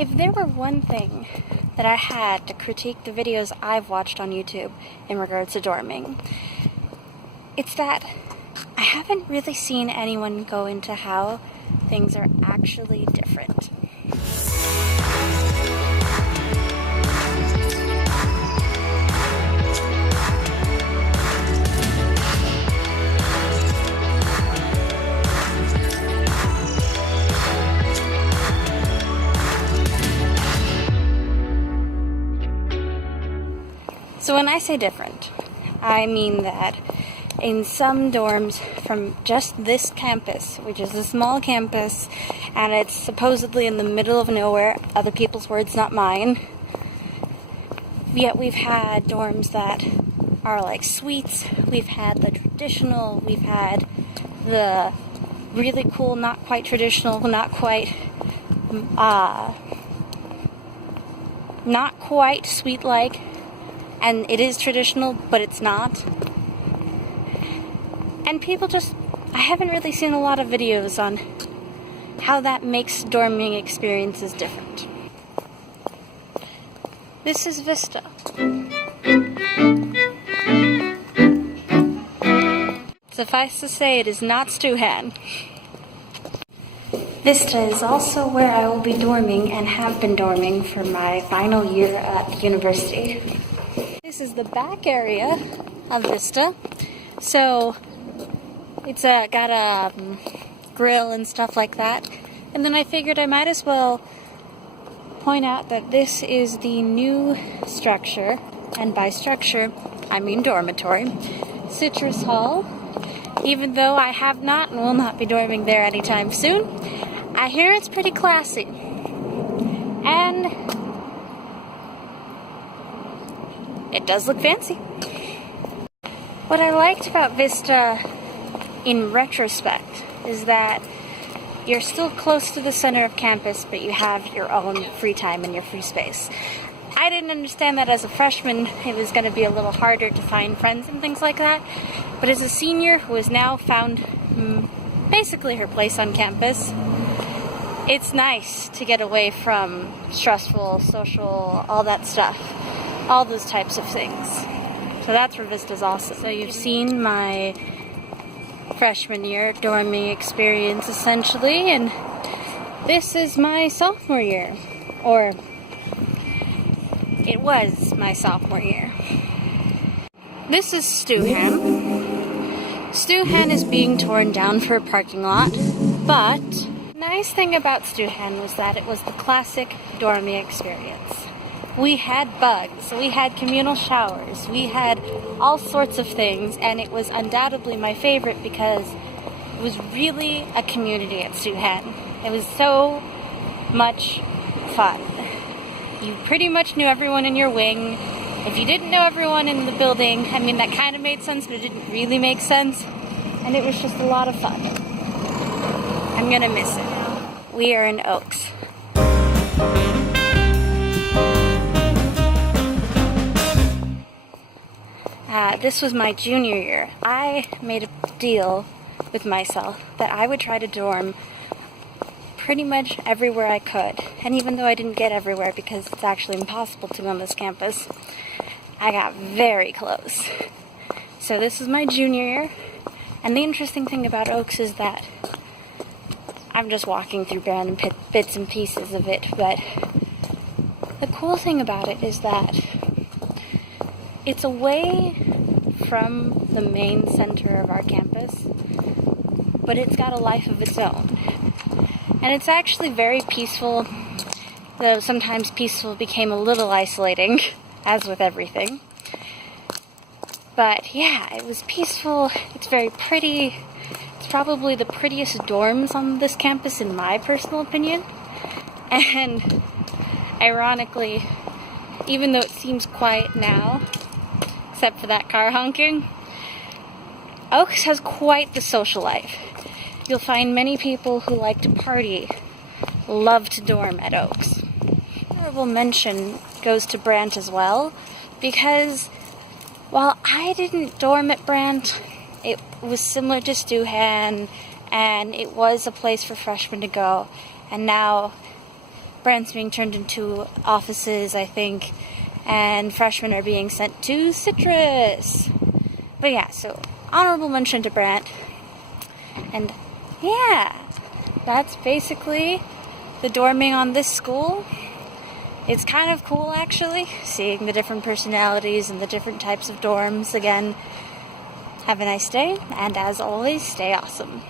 If there were one thing that I had to critique the videos I've watched on YouTube in regards to dorming, it's that I haven't really seen anyone go into how things are actually different. So when I say different, I mean that in some dorms from just this campus, which is a small campus, and it's supposedly in the middle of nowhere, other people's words, not mine, yet we've had dorms that are like suites, we've had the traditional, we've had the really cool, not quite traditional, not quite suite-like, and it is traditional, but it's not. And people I haven't really seen a lot of videos on how that makes dorming experiences different. This is Vista. Suffice to say, it is not Stuhan. Vista is also where I will be dorming and have been dorming for my final year at the university. This is the back area of Vista, so it's got a grill and stuff like that. And then I figured I might as well point out that this is the new structure, and by structure I mean dormitory, Citrus Hall. Even though I have not and will not be dorming there anytime soon, I hear it's pretty classy. And it does look fancy. What I liked about Vista in retrospect is that you're still close to the center of campus, but you have your own free time and your free space. I didn't understand that as a freshman. It was going to be a little harder to find friends and things like that. But as a senior who has now found basically her place on campus, it's nice to get away from stressful, social, all that stuff. All those types of things. So that's where Vista's awesome. So you've seen my freshman year dorming experience essentially, and this is my sophomore year. Or it was my sophomore year. This is Stuhan. Stuhan is being torn down for a parking lot, but the nice thing about Stuhan was that it was the classic dorming experience. We had bugs, we had communal showers, we had all sorts of things, and it was undoubtedly my favorite because it was really a community at Stuhan. It was so much fun. You pretty much knew everyone in your wing. If you didn't know everyone in the building, I mean, that kind of made sense, but it didn't really make sense, and it was just a lot of fun. I'm gonna miss it. We are in Oaks. This was my junior year. I made a deal with myself that I would try to dorm pretty much everywhere I could. And even though I didn't get everywhere because it's actually impossible to on this campus, I got very close. So this is my junior year. And the interesting thing about Oaks is that I'm just walking through random bits and pieces of it, but the cool thing about it is that it's away from the main center of our campus, but it's got a life of its own. And it's actually very peaceful, though sometimes peaceful became a little isolating, as with everything. But yeah, it was peaceful, it's very pretty. It's probably the prettiest dorms on this campus in my personal opinion. And ironically, even though it seems quiet now, except for that car honking, Oaks has quite the social life. You'll find many people who like to party love to dorm at Oaks. Honorable mention goes to Brant as well, because while I didn't dorm at Brant, it was similar to Stuhan, and it was a place for freshmen to go. And now Brandt's being turned into offices, I think, and freshmen are being sent to Citrus. But yeah, so honorable mention to Brandt. And yeah, that's basically the dorming on this school. It's kind of cool, actually, seeing the different personalities and the different types of dorms. Again, have a nice day, and as always, stay awesome.